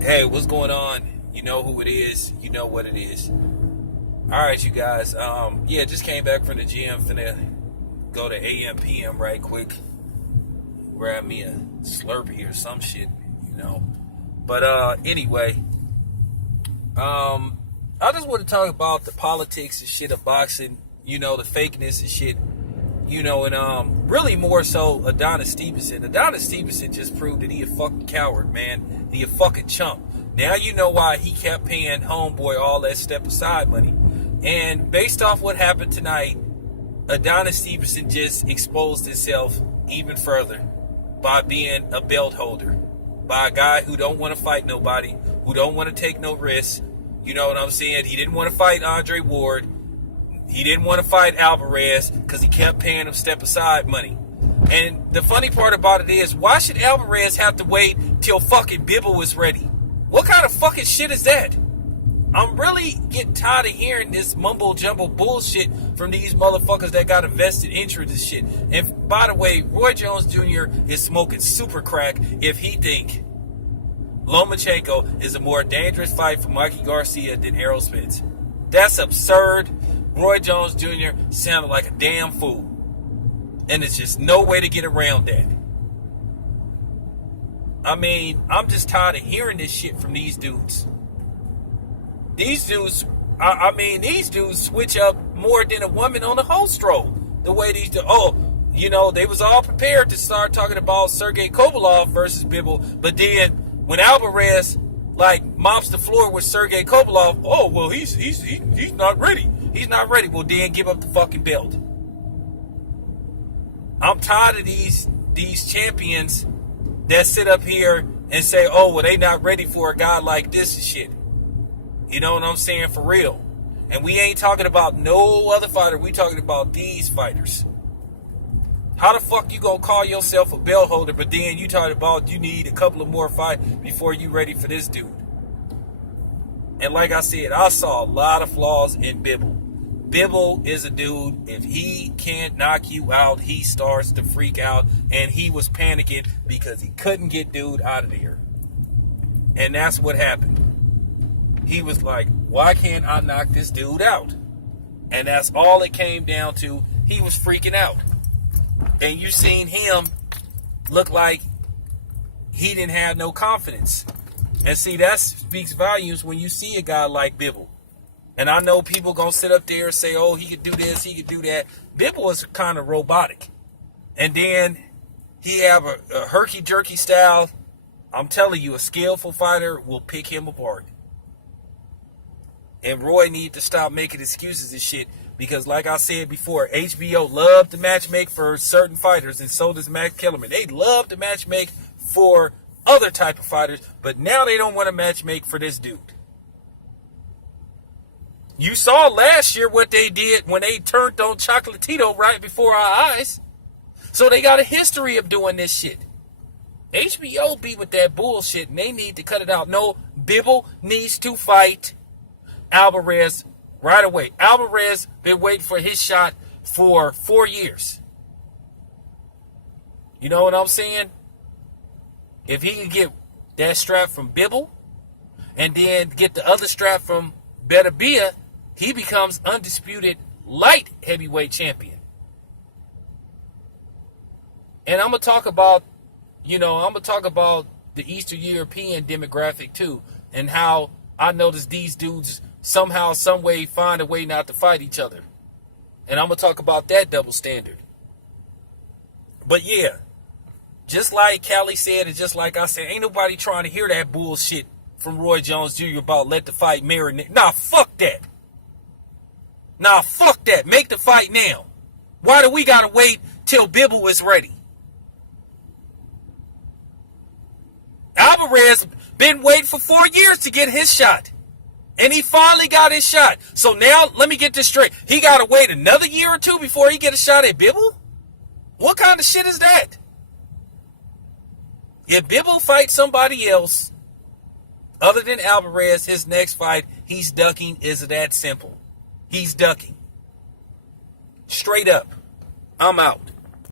Hey, what's going on? You know who it is. You know what it is. All right, you guys. Yeah, just came back from the gym. Finna go to AM PM right quick. Grab me a Slurpee or some shit, you know. But anyway, I just want to talk about the politics and shit of boxing. You know, the fakeness and shit. You know, and really more so Adonis Stevenson. Adonis Stevenson just proved that he a fucking coward, man. He a fucking chump. Now you know why he kept paying Homeboy all that step aside money. And based off what happened tonight, Adonis Stevenson just exposed himself even further by being a belt holder. By a guy who don't want to fight nobody, who don't want to take no risks. You know what I'm saying? He didn't want to fight Andre Ward. He didn't want to fight Alvarez because he kept paying him step aside money. And the funny part about it is, why should Alvarez have to wait till fucking Bivol was ready? What kind of fucking shit is that? I'm really getting tired of hearing this mumbo jumbo bullshit from these motherfuckers that got a vested interest in shit. And by the way, Roy Jones Jr. is smoking super crack if he think Lomachenko is a more dangerous fight for Mikey Garcia than Errol Spence. That's absurd. Roy Jones Jr. sounded like a damn fool. And there's just no way to get around that. I mean, I'm just tired of hearing this shit from these dudes. These dudes, these dudes switch up more than a woman on a host roll. The way these do. They was all prepared to start talking about Sergey Kovalov versus Bivol. But then when Alvarez, mops the floor with Sergey Kovalov, he's not ready. He's not ready. Well, then give up the fucking belt. I'm tired of these champions that sit up here and say, they not ready for a guy like this and shit. You know what I'm saying? For real. And we ain't talking about no other fighter. We talking about these fighters. How the fuck you gonna call yourself a belt holder, but then you talking about you need a couple of more fights before you ready for this dude? And like I said, I saw a lot of flaws in Bivol. Bivol is a dude, if he can't knock you out, he starts to freak out. And he was panicking because he couldn't get dude out of there. And that's what happened. He was like, why can't I knock this dude out? And that's all it came down to. He was freaking out. And you seen him look like he didn't have no confidence. And see, that speaks volumes when you see a guy like Bivol. And I know people gonna sit up there and say, he could do this, he could do that. Bivol is kind of robotic. And then he have a herky-jerky style. I'm telling you, a skillful fighter will pick him apart. And Roy need to stop making excuses and shit. Because like I said before, HBO loved to matchmake for certain fighters. And so does Max Kellerman. They love to matchmake for other type of fighters. But now they don't want to matchmake for this dude. You saw last year what they did when they turned on Chocolatito right before our eyes. So they got a history of doing this shit. HBO be with that bullshit and they need to cut it out. No, Bivol needs to fight Alvarez right away. Alvarez been waiting for his shot for 4 years. You know what I'm saying? If he can get that strap from Bivol and then get the other strap from Beterbiev, he becomes undisputed light heavyweight champion. And I'm going to talk about, the Eastern European demographic too. And how I noticed these dudes somehow, some way find a way not to fight each other. And I'm going to talk about that double standard. But yeah, just like Callie said and just like I said, ain't nobody trying to hear that bullshit from Roy Jones Jr. about let the fight marinate. Nah, fuck that. Nah, fuck that. Make the fight now. Why do we gotta wait till Bivol is ready? Alvarez been waiting for 4 years to get his shot. And he finally got his shot. So now, let me get this straight. He gotta wait another year or two before he get a shot at Bivol? What kind of shit is that? If Bivol fights somebody else other than Alvarez, his next fight, he's ducking. Is it that simple? He's ducking. Straight up. I'm out.